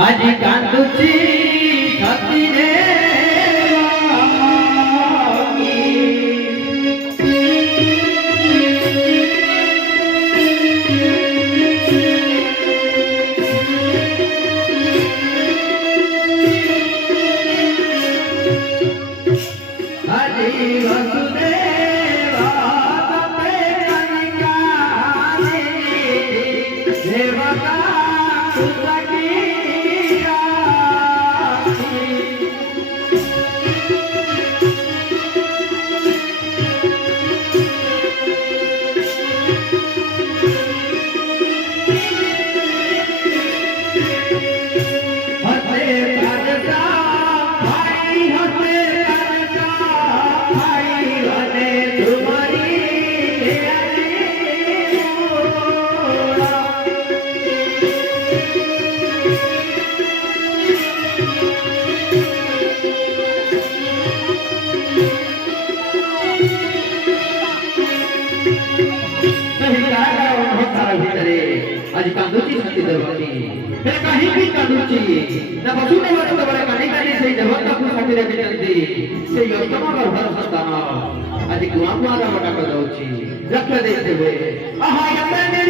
আজি কান্দুছি সতী রে आज कांदूची सती देवकी हे काही भी कांदूची ना बसुने वाले तो बड़े कानी कानी से देवता को सती रे बिचंती से योतमा का भरोसा आज गुआम वाला बटा को दउची रख देते हुए आहा यमने